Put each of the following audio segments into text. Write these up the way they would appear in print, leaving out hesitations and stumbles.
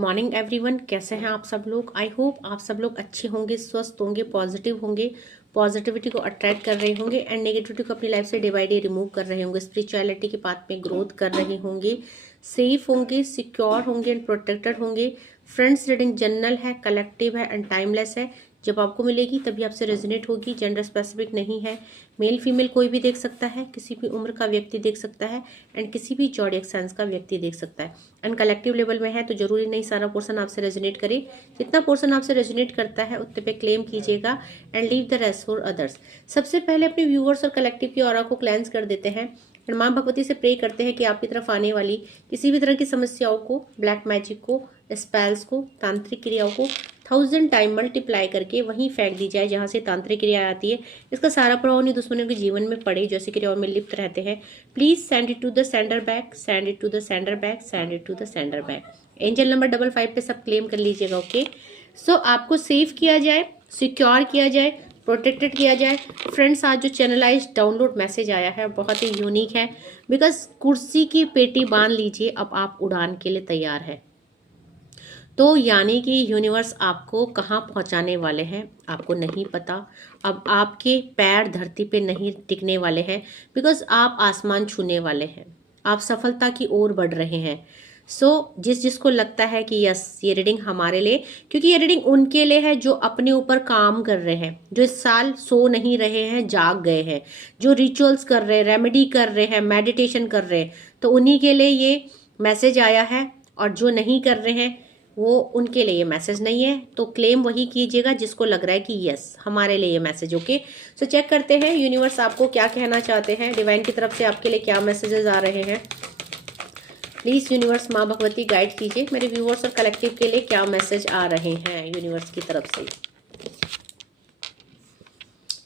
Morning everyone, कैसे हैं आप सब लोग। आई होप आप सब लोग अच्छे होंगे, स्वस्थ होंगे, पॉजिटिव होंगे, पॉजिटिविटी को अट्रैक्ट कर रहे होंगे एंड नेगेटिविटी को अपनी लाइफ से डे बाई डे रिमूव कर रहे होंगे, स्पिरिचुअलिटी के पाथ में ग्रोथ कर रहे होंगे, सेफ होंगे, सिक्योर होंगे एंड प्रोटेक्टेड होंगे। फ्रेंड्स रीडिंग जनरल है, कलेक्टिव है एंड टाइमलेस है। जब आपको मिलेगी तभी आपसे रेजोनेट होगी। जेंडर स्पेसिफिक नहीं है, मेल फीमेल कोई भी देख सकता है, किसी भी उम्र का व्यक्ति देख सकता है एंड किसी भी जॉडियक साइंस का व्यक्ति देख सकता है एंड कलेक्टिव लेवल में है, तो जरूरी नहीं सारा पोर्शन आपसे रेजोनेट करे। जितना पोर्शन आपसे रेजोनेट करता है उतने पे क्लेम कीजिएगा and leave the rest for others. सबसे पहले अपने व्यूअर्स और कलेक्टिव की ऑरा को क्लेंस कर देते हैं एंड माँ भगवती से प्रे करते हैं कि आपकी तरफ आने वाली किसी भी तरह की समस्याओं को, ब्लैक मैजिक को, स्पेल्स को, तांत्रिक क्रियाओं को 1000 टाइम मल्टीप्लाई करके वहीं फेंक दी जाए जहां से तांत्रिक क्रिया आती है। इसका सारा प्रभाव उन्हीं दुश्मनों के जीवन में पड़े जो ऐसी क्रियाओं में लिप्त रहते हैं। Please send it to the sender back, send it to the sender back, send it to the sender back. Angel number 55 पे सब क्लेम कर लीजिएगा। ओके, सो आपको सेव किया जाए, सिक्योर किया जाए, प्रोटेक्टेड किया जाए। फ्रेंड्स, आज जो चैनलाइज डाउनलोड मैसेज आया है बहुत ही यूनिक है, बिकॉज कुर्सी की पेटी बांध लीजिए, अब आप उड़ान के लिए तैयार है। तो यानी कि यूनिवर्स आपको कहाँ पहुँचाने वाले हैं आपको नहीं पता। अब आपके पैर धरती पे नहीं टिकने वाले हैं, बिकॉज आप आसमान छूने वाले हैं, आप सफलता की ओर बढ़ रहे हैं। सो जिसको लगता है कि यस ये रीडिंग हमारे लिए, क्योंकि ये रीडिंग उनके लिए है जो अपने ऊपर काम कर रहे हैं, जो इस साल सो नहीं रहे हैं, जाग गए हैं, जो रिचुअल्स कर रहे हैं, रेमेडी कर रहे हैं, मेडिटेशन कर रहे हैं, तो उन्हीं के लिए ये मैसेज आया है। और जो नहीं कर रहे हैं वो उनके लिए ये मैसेज नहीं है। तो क्लेम वही कीजिएगा जिसको लग रहा है कि यस हमारे लिए ये मैसेज। ओके, सो चेक करते हैं यूनिवर्स आपको क्या कहना चाहते हैं, डिवाइन की तरफ से आपके लिए क्या मैसेजेस आ रहे हैं। प्लीज यूनिवर्स माँ भगवती गाइड कीजिए मेरे व्यूअर्स और कलेक्टिव के लिए क्या मैसेज आ रहे हैं यूनिवर्स की तरफ से।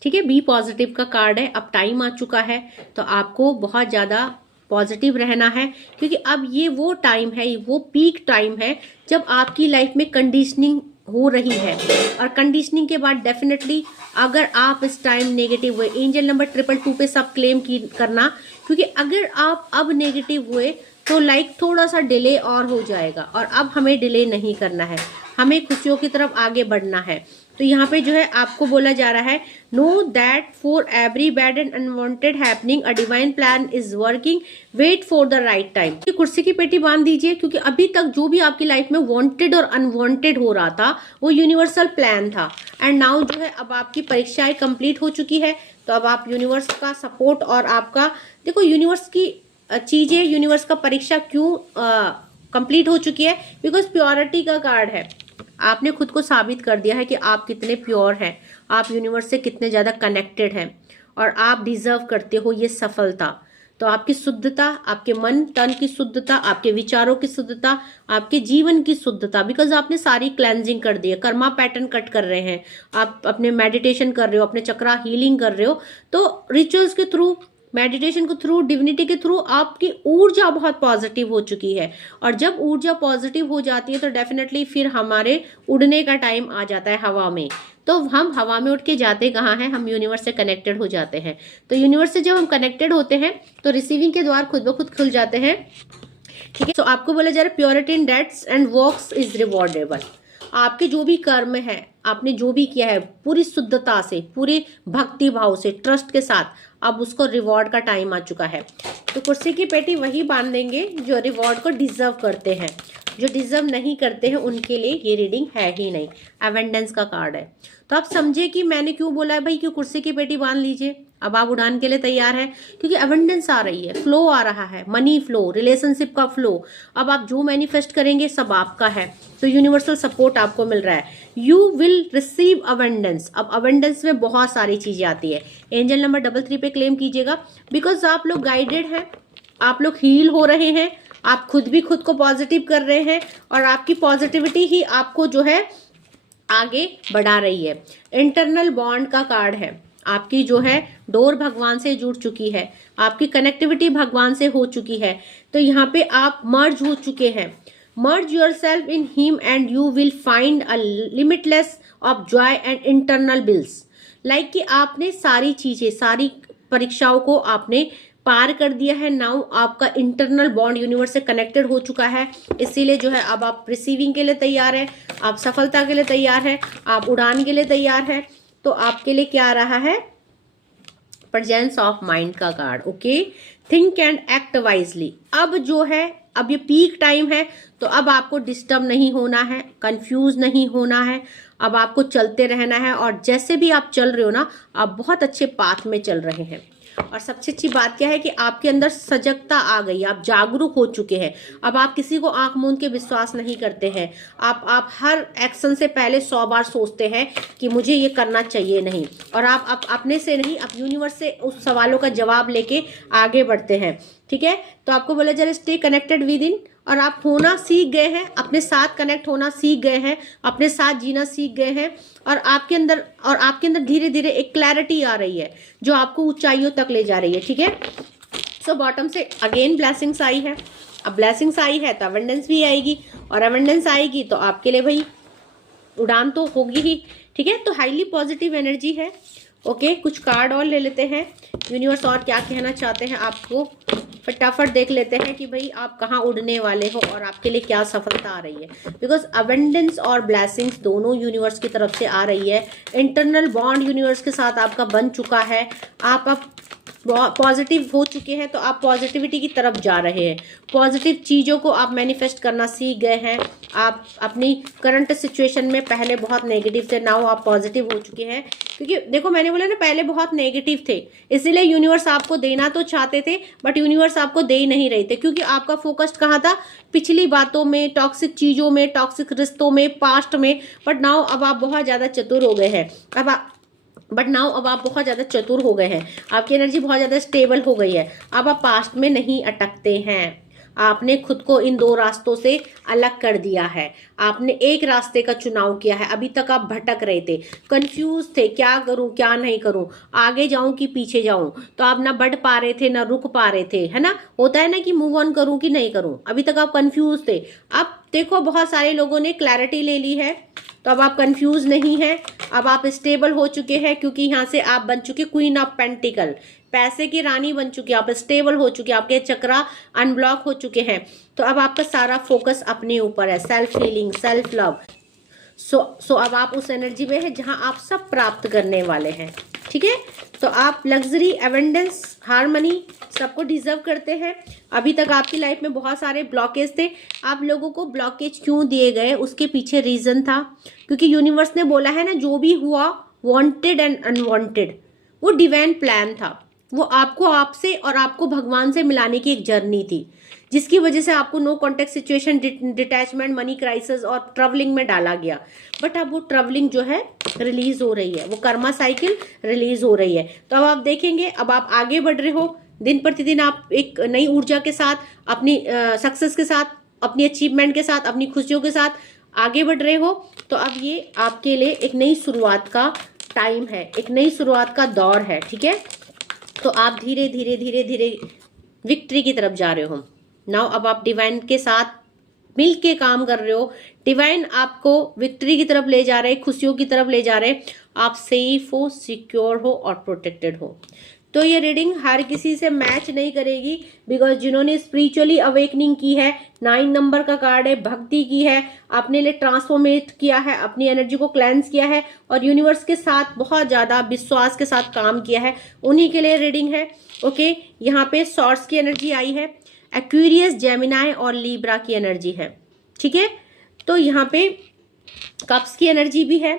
ठीक है, बी पॉजिटिव का कार्ड है। अब टाइम आ चुका है तो आपको बहुत ज्यादा पॉजिटिव रहना है, क्योंकि अब ये वो टाइम है, वो पीक टाइम है जब आपकी लाइफ में कंडीशनिंग हो रही है। और कंडीशनिंग के बाद डेफिनेटली अगर आप इस टाइम नेगेटिव हुए, एंजल नंबर 222 पे सब क्लेम करना, क्योंकि अगर आप अब नेगेटिव हुए तो थोड़ा सा डिले और हो जाएगा। और अब हमें डिले नहीं करना है, हमें खुशियों की तरफ आगे बढ़ना है। तो यहाँ पे जो है आपको बोला जा रहा है, know that for every bad and unwanted happening a divine plan is working, wait for the right time. कुर्सी की पेटी बांध दीजिए, क्योंकि अभी तक जो भी आपकी लाइफ में वांटेड और अनवांटेड हो रहा था वो यूनिवर्सल प्लान था। एंड नाउ जो है अब आपकी परीक्षाएं कंप्लीट हो चुकी है, तो अब आप यूनिवर्स का सपोर्ट और आपका देखो, यूनिवर्स की चीजें, यूनिवर्स का परीक्षा क्यों कंप्लीट हो चुकी है, बिकॉज प्योरिटी का कार्ड है। आपने खुद को साबित कर दिया है कि आप कितने प्योर हैं, आप यूनिवर्स से कितने ज्यादा कनेक्टेड हैं और आप डिजर्व करते हो ये सफलता। तो आपकी शुद्धता, आपके मन तन की शुद्धता, आपके विचारों की शुद्धता, आपके जीवन की शुद्धता, बिकॉज आपने सारी क्लेंजिंग कर दी है, कर्मा पैटर्न कट कर रहे हैं, आप अपने मेडिटेशन कर रहे हो, अपने चक्रा हीलिंग कर रहे हो। तो रिचुअल्स के थ्रू, मेडिटेशन के थ्रू, डिविनिटी के थ्रू आपकी ऊर्जा बहुत पॉजिटिव हो चुकी है। और जब ऊर्जा पॉजिटिव हो जाती है तो डेफिनेटली फिर हमारे उड़ने का टाइम आ जाता है हवा में। तो हम हवा में उठ के जाते कहाँ हैं, हम यूनिवर्स से कनेक्टेड हो जाते हैं। तो यूनिवर्स से जब हम कनेक्टेड होते हैं तो रिसीविंग के द्वार खुद ब खुद खुल जाते हैं। ठीक है, तो आपको बोला जा रहा है purity in deeds and works is rewardable. आपके जो भी कर्म है, आपने जो भी किया है पूरी शुद्धता से, पूरे भक्ति भाव से, ट्रस्ट के साथ, अब उसको रिवॉर्ड का टाइम आ चुका है। तो कुर्सी की पेटी वही बांध देंगे जो रिवॉर्ड को डिजर्व करते हैं, जो डिजर्व नहीं करते हैं उनके लिए ये रीडिंग है ही नहीं। एवेंडेंस का कार्ड है। तो आप समझे कि मैंने क्यों बोला है भाई कि कुर्सी की पेटी बांध लीजिए, अब आप उड़ान के लिए तैयार हैं, क्योंकि एवेंडेंस आ रही है, फ्लो आ रहा है, मनी फ्लो, रिलेशनशिप का फ्लो। अब आप जो मैनिफेस्ट करेंगे सब आपका है, तो यूनिवर्सल सपोर्ट आपको मिल रहा है। You will receive abundance. अब अवेंडेंस में बहुत सारी चीजें आती है। एंजल नंबर 33 पे क्लेम कीजिएगा, बिकॉज आप लोग गाइडेड हैं, आप लोग हील हो रहे हैं, आप खुद भी खुद को पॉजिटिव कर रहे हैं और आपकी पॉजिटिविटी ही आपको जो है आगे बढ़ा रही है। इंटरनल बॉन्ड का कार्ड है। आपकी जो है डोर भगवान से जुड़ चुकी है, आपकी कनेक्टिविटी भगवान से हो चुकी है। तो यहाँ पे आप मर्ज हो चुके हैं। Merge yourself in him and you will find a limitless of joy and internal bliss. Like कि आपने सारी चीजें, सारी परीक्षाओं को आपने पार कर दिया है। नाउ आपका इंटरनल बॉन्ड यूनिवर्स से कनेक्टेड हो चुका है, इसीलिए जो है अब आप रिसीविंग के लिए तैयार है, आप सफलता के लिए तैयार है, आप उड़ान के लिए तैयार है। तो आपके लिए क्या आ रहा है, प्रेजेंस ऑफ माइंड का card. Okay, think and act wisely. अब जो है, अब ये पीक टाइम है, तो अब आपको डिस्टर्ब नहीं होना है, कंफ्यूज नहीं होना है, अब आपको चलते रहना है। और जैसे भी आप चल रहे हो ना, आप बहुत अच्छे पाथ में चल रहे हैं। और सबसे अच्छी बात क्या है कि आपके अंदर सजगता आ गई, आप जागरूक हो चुके हैं। अब आप किसी को आंख मूंद के विश्वास नहीं करते हैं। आप हर एक्शन से पहले 100 बार सोचते हैं कि मुझे ये करना चाहिए नहीं। और आप अपने से नहीं, आप यूनिवर्स से उस सवालों का जवाब लेके आगे बढ़ते हैं। ठीक है, तो आपको बोला जा रहा है स्टे कनेक्टेड विद इन। और आप होना सीख गए हैं, अपने साथ कनेक्ट होना सीख गए हैं, अपने साथ जीना सीख गए हैं। और आपके अंदर धीरे धीरे एक क्लैरिटी आ रही है जो आपको ऊंचाइयों तक ले जा रही है। ठीक है, सो बॉटम से अगेन ब्लेसिंग्स आई है। अब ब्लेसिंग्स आई है तो अवेंडेंस भी आएगी, और अवेंडेंस आएगी तो आपके लिए भाई उड़ान तो होगी ही। ठीक है, तो हाईली पॉजिटिव एनर्जी है। ओके, कुछ कार्ड और ले लेते हैं, यूनिवर्स और क्या कहना चाहते हैं आपको, फटाफट देख लेते हैं कि भाई आप कहाँ उड़ने वाले हो और आपके लिए क्या सफलता आ रही है। बिकॉज अबंडेंस और ब्लेसिंग्स दोनों यूनिवर्स की तरफ से आ रही है। इंटरनल बॉन्ड यूनिवर्स के साथ आपका बन चुका है, आप अब पॉजिटिव हो चुके हैं, तो आप पॉजिटिविटी की तरफ जा रहे हैं। पॉजिटिव चीज़ों को आप मैनिफेस्ट करना सीख गए हैं। आप अपनी करंट सिचुएशन में पहले बहुत नेगेटिव थे, नाउ आप पॉजिटिव हो चुके हैं। क्योंकि देखो, मैंने बोला ना, पहले बहुत नेगेटिव थे, इसीलिए यूनिवर्स आपको देना तो चाहते थे, बट यूनिवर्स आपको दे ही नहीं रहे थे, क्योंकि आपका फोकस कहाँ था, पिछली बातों में, टॉक्सिक चीज़ों में, टॉक्सिक रिश्तों में, पास्ट में। बट नाउ अब आप बहुत ज़्यादा चतुर हो गए हैं। अब आप बहुत ज़्यादा चतुर हो गए हैं, आपकी एनर्जी बहुत ज़्यादा स्टेबल हो गई है। अब आप पास्ट में नहीं अटकते हैं, आपने खुद को इन दो रास्तों से अलग कर दिया है। आपने एक रास्ते का चुनाव किया है। अभी तक आप भटक रहे थे, कंफ्यूज थे, क्या करूं क्या नहीं करूं, आगे जाऊं कि पीछे जाऊं। तो आप ना बढ़ पा रहे थे ना रुक पा रहे थे, है ना। होता है ना कि मूव ऑन करूं कि नहीं करूं, अभी तक आप कंफ्यूज थे। अब देखो, बहुत सारे लोगों ने क्लैरिटी ले ली है, तो अब आप कंफ्यूज नहीं हैं, अब आप स्टेबल हो चुके हैं। क्योंकि यहाँ से आप बन चुके क्वीन ऑफ पेंटिकल, पैसे की रानी बन चुकी है, आप स्टेबल हो चुके हैं, आपके चक्रा अनब्लॉक हो चुके हैं। तो अब आपका सारा फोकस अपने ऊपर है, सेल्फ हीलिंग, सेल्फ लव। सो अब आप उस एनर्जी में है जहां आप सब प्राप्त करने वाले हैं। ठीक है, तो आप लग्जरी, एवेंडेंस, हार्मनी सबको डिजर्व करते हैं। अभी तक आपकी लाइफ में बहुत सारे ब्लॉकेज थे। आप लोगों को ब्लॉकेज क्यों दिए गए, उसके पीछे रीजन था, क्योंकि यूनिवर्स ने बोला है ना, जो भी हुआ वांटेड एंड अनवांटेड, वो डिवाइन प्लान था। वो आपको आपसे और आपको भगवान से मिलाने की एक जर्नी थी, जिसकी वजह से आपको no contact situation, detachment, money crisis और ट्रैवलिंग में डाला गया। बट अब वो ट्रैवलिंग जो है रिलीज हो रही है, वो कर्मा साइकिल रिलीज हो रही है। तो अब आप देखेंगे, अब आप आगे बढ़ रहे हो, दिन प्रतिदिन आप एक नई ऊर्जा के साथ, अपनी सक्सेस के साथ, अपनी अचीवमेंट के साथ, अपनी खुशियों के साथ आगे बढ़ रहे हो। तो अब ये आपके लिए एक नई शुरुआत का टाइम है, एक नई शुरुआत का दौर है। ठीक है, तो आप धीरे धीरे धीरे धीरे विक्ट्री की तरफ जा रहे हो। नाउ अब आप डिवाइन के साथ मिल के काम कर रहे हो, डिवाइन आपको विक्ट्री की तरफ ले जा रहे, खुशियों की तरफ ले जा रहे, आप सेफ हो, सिक्योर हो और प्रोटेक्टेड हो। तो ये रीडिंग हर किसी से मैच नहीं करेगी, बिकॉज जिन्होंने स्पिरिचुअली अवेकनिंग की है, 9 नंबर का कार्ड है, भक्ति की है, अपने लिए ट्रांसफॉर्मेट किया है, अपनी एनर्जी को क्लेंस किया है और यूनिवर्स के साथ बहुत ज्यादा विश्वास के साथ काम किया है, उन्हीं के लिए रीडिंग है। ओके, यहाँ पे सॉर्स की एनर्जी आई है, एक्वेरियस, जेमिनाई और लीब्रा की एनर्जी है। ठीक है, तो यहाँ पे कप्स की एनर्जी भी है,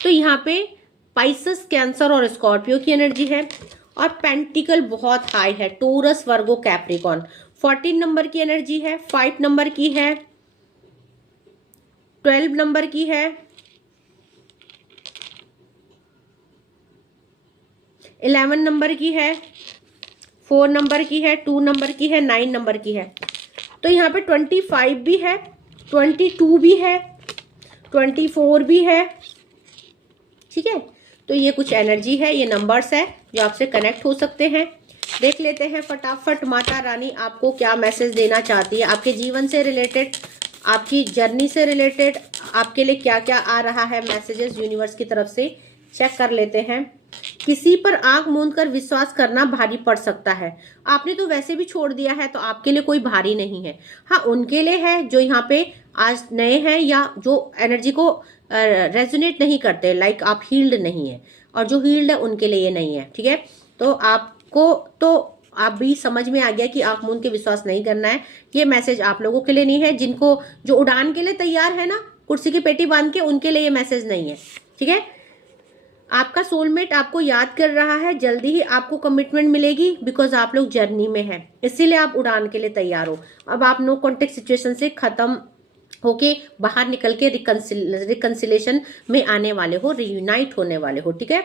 तो यहाँ पे पाइसेस, कैंसर और स्कॉर्पियो की एनर्जी है, और पेंटिकल बहुत हाई है, टोरस, वर्गो, कैप्रिकॉन। 14 नंबर की एनर्जी है, 5 नंबर की है, 12 नंबर की है, 11 नंबर की है, 4 नंबर की है, 2 नंबर की है, 9 नंबर की है। तो यहाँ पे 25 भी है, 22 भी है, 24 भी है। ठीक है, तो ये कुछ एनर्जी है, ये नंबर्स है जो आपसे कनेक्ट हो सकते हैं। देख लेते हैं फटाफट माता रानी आपको क्या मैसेज देना चाहती है, आपके जीवन से रिलेटेड, आपकी जर्नी से रिलेटेड, आपके लिए क्या क्या आ रहा है मैसेजेस यूनिवर्स की तरफ से। चेक कर लेते हैं किसी पर आंख मूंद कर विश्वास करना भारी पड़ सकता है। आपने तो वैसे भी छोड़ दिया है, तो आपके लिए कोई भारी नहीं है। हाँ, उनके लिए है जो यहाँ पे आज नए हैं या जो एनर्जी को रेजोनेट नहीं करते, लाइक आप हील्ड नहीं है, और जो हील्ड है उनके लिए ये नहीं है। ठीक है, तो आपको तो आप भी समझ में आ गया कि आंख मूंद के विश्वास नहीं करना है। ये मैसेज आप लोगों के लिए नहीं है। जिनको जो उड़ान के लिए तैयार है ना, कुर्सी की पेटी बांध के, उनके लिए ये मैसेज नहीं है। ठीक है, आपका सोलमेट आपको याद कर रहा है, जल्दी ही आपको कमिटमेंट मिलेगी, बिकॉज आप लोग जर्नी में हैं, इसीलिए आप उड़ान के लिए तैयार हो। अब आप नो कॉन्टेक्ट सिचुएशन से खत्म होके बाहर निकल के रिकंसिलेशन में आने वाले हो, रियूनाइट होने वाले हो। ठीक है,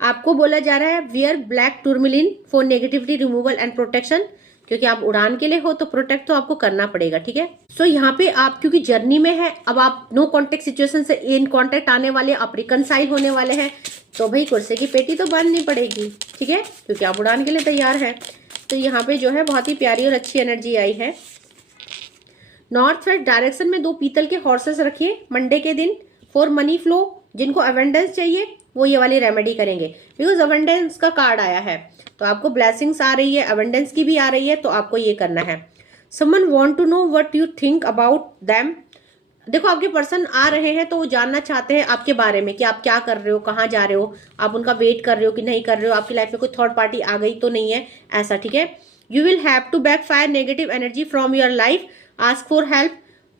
आपको बोला जा रहा है wear black tourmaline for negativity removal and protection, क्योंकि आप उड़ान के लिए हो तो प्रोटेक्ट तो आपको करना पड़ेगा। ठीक है, सो यहाँ पे आप क्योंकि जर्नी में है, अब आप नो कॉन्टेक्ट सिचुएशन से इन कॉन्टेक्ट आने वाले, आप रिकनसाइल होने वाले हैं, तो भाई कुर्सी की पेटी तो बांधनी पड़ेगी। ठीक है, क्योंकि आप उड़ान के लिए तैयार है। तो यहाँ पे जो है बहुत ही प्यारी और अच्छी एनर्जी आई है। नॉर्थ वेस्ट डायरेक्शन में 2 पीतल के हॉर्सेस रखिए मंडे के दिन फॉर मनी फ्लो। जिनको अवेंडेंस चाहिए वो ये वाली रेमेडी करेंगे, बिकॉज अवेंडेंस का कार्ड आया है, तो आपको ब्लेसिंग्स आ रही है, अवेंडेंस की भी आ रही है, तो आपको ये करना है। Someone want to know what you think about them. देखो, आपके पर्सन आ रहे हैं तो वो जानना चाहते हैं आपके बारे में कि आप क्या कर रहे हो, कहाँ जा रहे हो, आप उनका वेट कर रहे हो कि नहीं कर रहे हो, आपकी लाइफ में कोई थर्ड पार्टी आ गई तो नहीं है, ऐसा। ठीक है, you will have to backfire negative energy from your life, ask for help.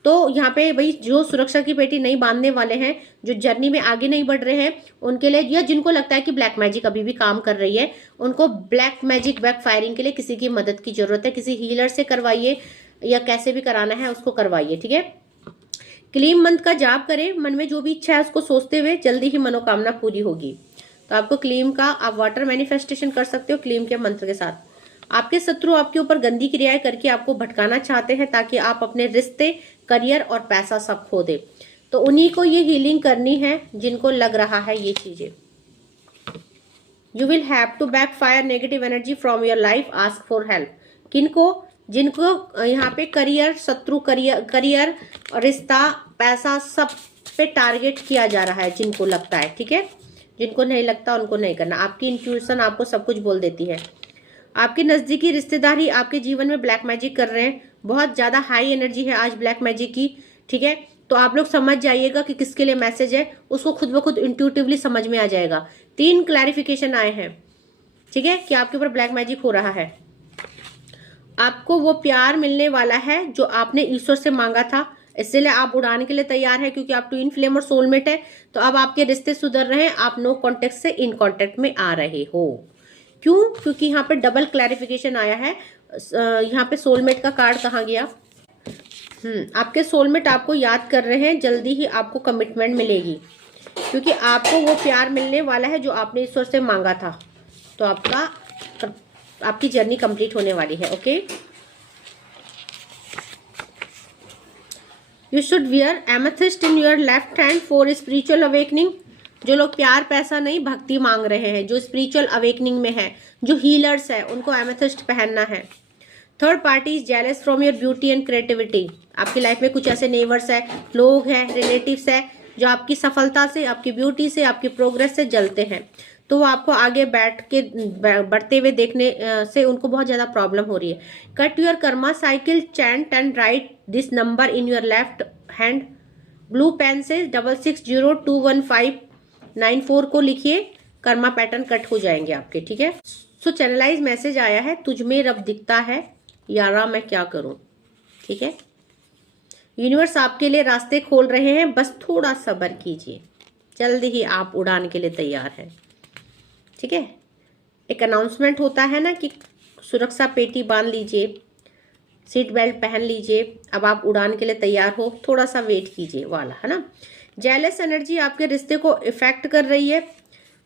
तो यहाँ पे भाई जो सुरक्षा की पेटी नहीं बांधने वाले हैं, जो जर्नी में आगे नहीं बढ़ रहे हैं, उनके लिए, या जिनको लगता है कि ब्लैक मैजिक अभी भी काम कर रही है, उनको ब्लैक मैजिक बैक फायरिंग के लिए किसी की मदद की जरूरत है। किसी हीलर से करवाइए या कैसे भी कराना है उसको करवाइए। ठीक है, क्लीम मंत्र का जाप करें, मन में जो भी इच्छा है उसको सोचते हुए, जल्दी ही मनोकामना पूरी होगी। तो आपको क्लीम का, आप वाटर मैनिफेस्टेशन कर सकते हो क्लीम के मंत्र के साथ। आपके शत्रु आपके ऊपर गंदी क्रियाएं करके आपको भटकाना चाहते हैं ताकि आप अपने रिश्ते, करियर और पैसा सब खो दे, तो उन्हीं को ये हीलिंग करनी है जिनको लग रहा है ये चीजें। You will have to backfire negative energy from your life, ask for help. किनको, जिनको यहाँ पे करियर, शत्रु, करियर, रिश्ता, पैसा सब पे टारगेट किया जा रहा है, जिनको लगता है। ठीक है, जिनको नहीं लगता उनको नहीं करना। आपकी इंट्यूशन आपको सब कुछ बोल देती है। आपके नजदीकी रिश्तेदार ही आपके जीवन में ब्लैक मैजिक कर रहे हैं, बहुत ज्यादा हाई एनर्जी है आज ब्लैक मैजिक की। ठीक है, तो आप लोग समझ जाइएगा कि किसके लिए मैसेज है, उसको खुद ब खुद इंट्यूटिवली समझ में आ जाएगा। 3 क्लैरिफिकेशन आए हैं। ठीक है, कि आपके ऊपर ब्लैक मैजिक हो रहा है। आपको वो प्यार मिलने वाला है जो आपने ईश्वर से मांगा था, इसलिए आप उड़ाने के लिए तैयार है, क्योंकि आप ट्विन फ्लेम और सोलमेट है। तो अब आपके रिश्ते सुधर रहे हैं, आप नो कॉन्टेक्ट से इन कॉन्टेक्ट में आ रहे हो। क्यों? क्योंकि यहाँ पे डबल क्लैरिफिकेशन आया है। यहाँ पे सोलमेट का कार्ड कहाँ गया? आपके सोलमेट आपको याद कर रहे हैं, जल्दी ही आपको कमिटमेंट मिलेगी, क्योंकि आपको वो प्यार मिलने वाला है जो आपने ईश्वर से मांगा था। तो आपकी जर्नी कंप्लीट होने वाली है। Okay, you should wear amethyst in your left hand for spiritual awakening. जो लोग प्यार पैसा नहीं भक्ति मांग रहे हैं, जो स्पिरिचुअल अवेकनिंग में है, जो हीलर्स है, उनको एमेथिस्ट पहनना है। Third party is jealous from your beauty and creativity. आपकी लाइफ में कुछ ऐसे नेबर्स है, लोग हैं, रिलेटिव्स है, जो आपकी सफलता से, आपकी ब्यूटी से, आपकी प्रोग्रेस से जलते हैं। तो वो आपको आगे बढ़ते हुए देखने से उनको बहुत ज्यादा प्रॉब्लम हो रही है। Cut your karma cycle, chant and write this number in your left hand. Blue pen से 66021594 को लिखिए, कर्मा पैटर्न कट हो जाएंगे आपके। ठीक है, सो चैनलाइज मैसेज आया है, तुझ में रब दिखता है, यारा मैं क्या करूं। ठीक है, यूनिवर्स आपके लिए रास्ते खोल रहे हैं, बस थोड़ा सब्र कीजिए, जल्दी ही आप उड़ान के लिए तैयार हैं। ठीक है, एक अनाउंसमेंट होता है ना कि सुरक्षा पेटी बांध लीजिए, सीट बेल्ट पहन लीजिए, अब आप उड़ान के लिए तैयार हो, थोड़ा सा वेट कीजिए वाला, है ना। जेलस एनर्जी आपके रिश्ते को इफेक्ट कर रही है,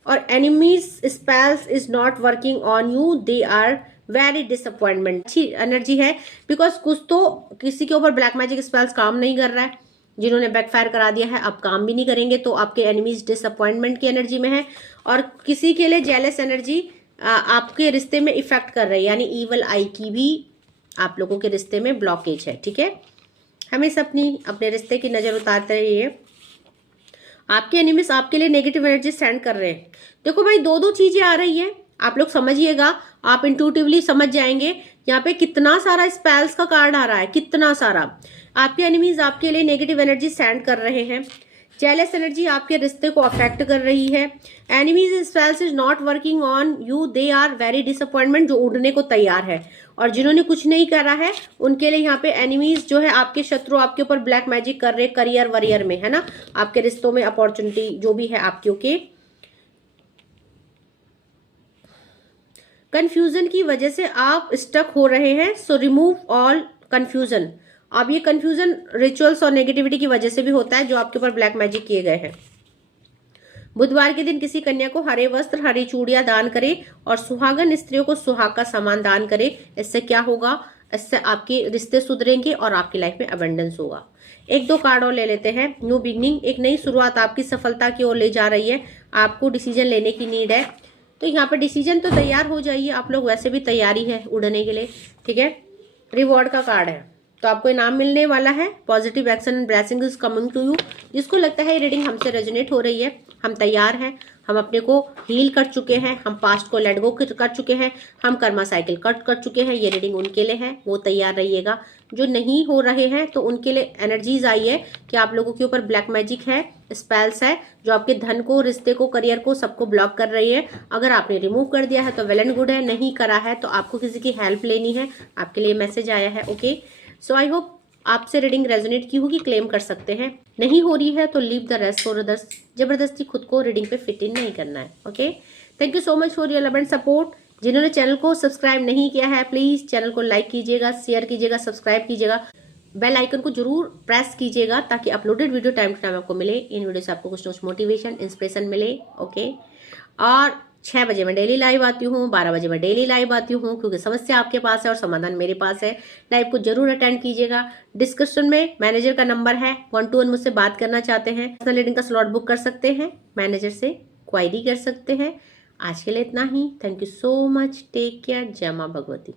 और enemies spells is not working on you, they are very disappointment. अच्छी एनर्जी है, बिकॉज कुछ तो किसी के ऊपर ब्लैक मैजिक स्पेल्स काम नहीं कर रहा है, जिन्होंने बैकफायर करा दिया है अब काम भी नहीं करेंगे, तो आपके एनिमीज डिसअपॉइंटमेंट की एनर्जी में है। और किसी के लिए जेलस एनर्जी आपके रिश्ते में इफेक्ट कर रही है, यानी ईवल आई की भी आप लोगों के रिश्ते में ब्लॉकेज है। ठीक है, हमेशा अपने रिश्ते की नजर उतारते रहिए। आपके एनिमीज आपके लिए नेगेटिव एनर्जी सेंड कर रहे हैं। देखो भाई, दो दो चीजें आ रही है, आप लोग समझिएगा, आप इंट्यूटिवली समझ जाएंगे। यहाँ पे कितना सारा स्पेल्स का कार्ड आ रहा है, कितना सारा। आपके एनिमीज आपके लिए नेगेटिव एनर्जी सेंड कर रहे हैं। जेलस एनर्जी आपके रिश्ते को अफेक्ट कर रही है। Enemies spells is not working on you, they are very disappointment, जो उड़ने को तैयार है। और जिन्होंने कुछ नहीं करा है उनके लिए यहाँ पे एनिमीज जो है, आपके शत्रु आपके ऊपर ब्लैक मैजिक कर रहे, करियर वरियर में, है ना, आपके रिश्तों में अपॉर्चुनिटी जो भी है आपके, ओके। कंफ्यूजन की वजह से आप स्टक हो रहे हैं, सो रिमूव ऑल कंफ्यूजन। अब ये कंफ्यूजन रिचुअल्स और नेगेटिविटी की वजह से भी होता है जो आपके ऊपर ब्लैक मैजिक किए गए हैं। बुधवार के दिन किसी कन्या को हरे वस्त्र, हरी चूड़ियां दान करें और सुहागन स्त्रियों को सुहाग का सामान दान करें। इससे क्या होगा, इससे आपके रिश्ते सुधरेंगे और आपकी लाइफ में अबंडेंस होगा। एक दो कार्ड और ले लेते हैं। न्यू बिगनिंग, एक नई शुरुआत आपकी सफलता की ओर ले जा रही है। आपको डिसीजन लेने की नीड है, तो यहाँ पे डिसीजन तो तैयार हो जाइए आप लोग, वैसे भी तैयारी है उड़ने के लिए, ठीक है। रिवॉर्ड का कार्ड है, तो आपको इनाम मिलने वाला है। Positive action and blessing is coming to you. जिसको लगता है ये रीडिंग हमसे रेजोनेट हो रही है, हम तैयार हैं, हम अपने को हील कर चुके हैं, हम पास्ट को लेट गो कर चुके हैं, हम कर्मा साइकिल कट कर चुके हैं, ये रीडिंग उनके लिए है, वो तैयार रहिएगा। जो नहीं हो रहे हैं तो उनके लिए एनर्जीज आई है कि आप लोगों के ऊपर ब्लैक मैजिक है, स्पेल्स है, जो आपके धन को, रिश्ते को, करियर को, सबको ब्लॉक कर रही है। अगर आपने रिमूव कर दिया है तो वेल एंड गुड है, नहीं करा है तो आपको किसी की हेल्प लेनी है। आपके लिए मैसेज आया है, ओके। सो आई होप आपसे रीडिंग रेजोनेट की होगी, क्लेम कर सकते हैं। नहीं हो रही है तो leave the rest for others. जबरदस्ती खुद को रीडिंग पे फिट इन नहीं करना है, okay. Thank you so much for your love and support. जिन्होंने चैनल को सब्सक्राइब नहीं किया है, प्लीज चैनल को लाइक कीजिएगा, शेयर कीजिएगा, सब्सक्राइब कीजिएगा, बेल आइकन को जरूर प्रेस कीजिएगा ताकि uploaded video time to time आपको मिले। इन वीडियो से आपको कुछ ना कुछ मोटिवेशन, इंस्पिरेशन मिले, ओके। और 6 बजे मैं डेली लाइव आती हूँ, 12 बजे मैं डेली लाइव आती हूँ, क्योंकि समस्या आपके पास है और समाधान मेरे पास है। लाइव को जरूर अटेंड कीजिएगा। डिस्क्रिप्शन में मैनेजर का नंबर है, 1-to-1 मुझसे बात करना चाहते हैं, पर्सनल रीडिंग का स्लॉट बुक कर सकते हैं, मैनेजर से क्वायरी कर सकते हैं। आज के लिए इतना ही। Thank you so much, take care, जय मां भगवती।